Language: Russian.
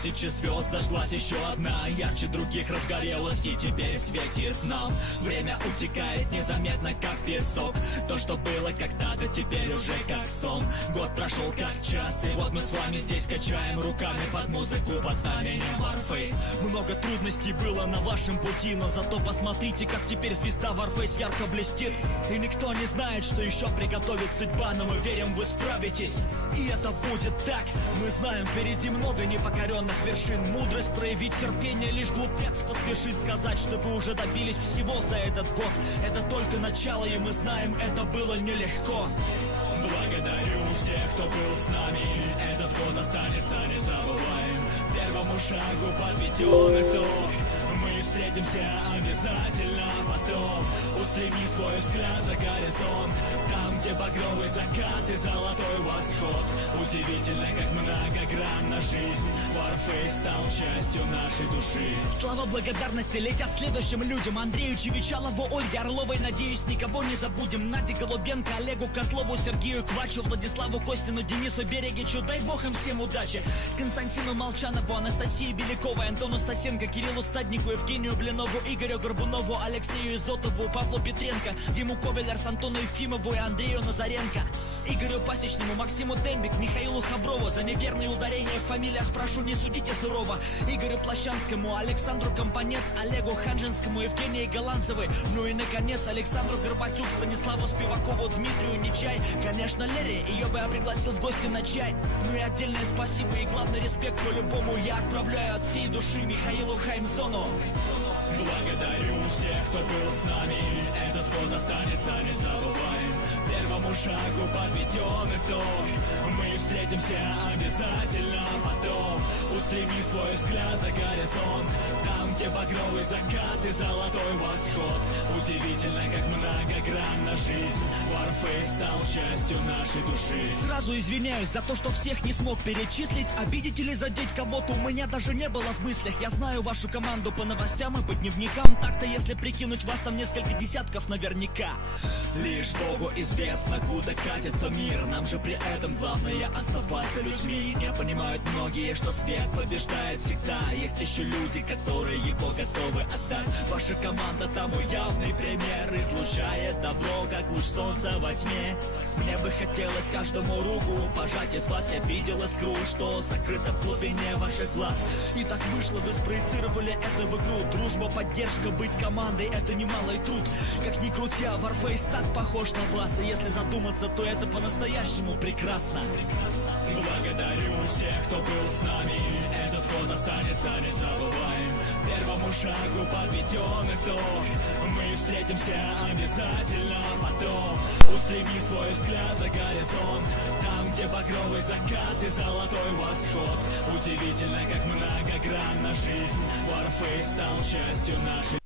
тысячи звезд зажглась еще одна, ярче других разгорелась и теперь светит нам. Время утекает незаметно, как песок. То, что было когда-то, теперь уже как сон. Год прошел как час, и вот мы с вами здесь качаем руками под музыку под знаменем Warface. Много трудностей было на вашем пути, но зато посмотрите, как теперь звезда Warface ярко блестит. И никто не знает, что еще приготовит судьба, но мы верим, вы справитесь, и это будет так. Мы знаем, впереди много непокоренных вершин. Мудрость проявить терпение, лишь глупец поспешит сказать, что вы уже добились всего за этот год. Это только начало, и мы знаем, это было нелегко. Благодарю всех, кто был с нами. Этот год останется, не забываем. Первому шагу подведен итог. Мы встретимся обязательно потом. Устреми свой взгляд за горизонт, там, где багровый закат и золотой восход. Удивительно, как многогранна жизнь. Warface стал частью нашей души. Слова благодарности летят следующим людям: Андрею Чевичалову, Ольге Орловой, надеюсь, никого не забудем. Наде Голубенко, Олегу Козлову, Сергею Квачу, Владиславу Костину, Денису Берегичу, дай бог им всем удачи. Константину Молчанову, Анастасии Беляковой, Антону Стасенко, Кириллу Стаднику, Евгению Блинову, Игорю Горбунову, Алексею Изотову, Павлу Петренко, Диму Ковелерс, Антону Ефимову и Андрею Назаренко, Игорю Пасечному, Максиму Дембик, Михаилу Хаброву. За неверные ударения в фамилиях прошу, не судите сурово. Игорю Плащанскому, Александру Компанец, Олегу Ханжинскому, Евгении Голландцевой. Ну и, наконец, Александру Горбатюк, Станиславу Спивакову, Дмитрию Нечай. Конечно, Лере, ее бы я пригласил в гости на чай. Ну и отдельное спасибо и главный респект по-любому я отправляю от всей души Михаилу Хаймзону. Благодарю всех, кто был с нами. Этот год останется, не забываем. Первому шагу подведен итог. Мы встретимся обязательно потом. Устреми свой взгляд за горизонт, там, где багровый закат и золотой восход. Удивительно, как многогранна жизнь. Warface стал частью нашей души. Сразу извиняюсь за то, что всех не смог перечислить. Обидеть или задеть кого-то у меня даже не было в мыслях. Я знаю вашу команду по новостям и по дневникам. Так-то, если прикинуть, вас там несколько десятков наверняка. Лишь Богу известно, куда катится мир. Нам же при этом главное оставаться людьми. Не понимают многие, что свет побеждает всегда. Есть еще люди, которые его готовы отдать. Ваша команда тому явный пример. Излучает добро, как луч солнца во тьме. Мне бы хотелось каждому руку пожать. Из вас я видел искру, что сокрыто в глубине ваших глаз. И так вышло, вы спроецировали это в игру. Дружба, поддержка, быть командой — это немалый труд. Как ни крути, а Warface так похож на вас. И если задуматься, то это по-настоящему прекрасно. Благодарю всех, кто был с нами. Этот год останется, не забываем. Первому шагу подведен итог. Мы встретимся обязательно потом. Устреми свой взгляд за горизонт, там, где багровый закат и золотой восход. Удивительно, как многогранна жизнь. Warface стал частью нашей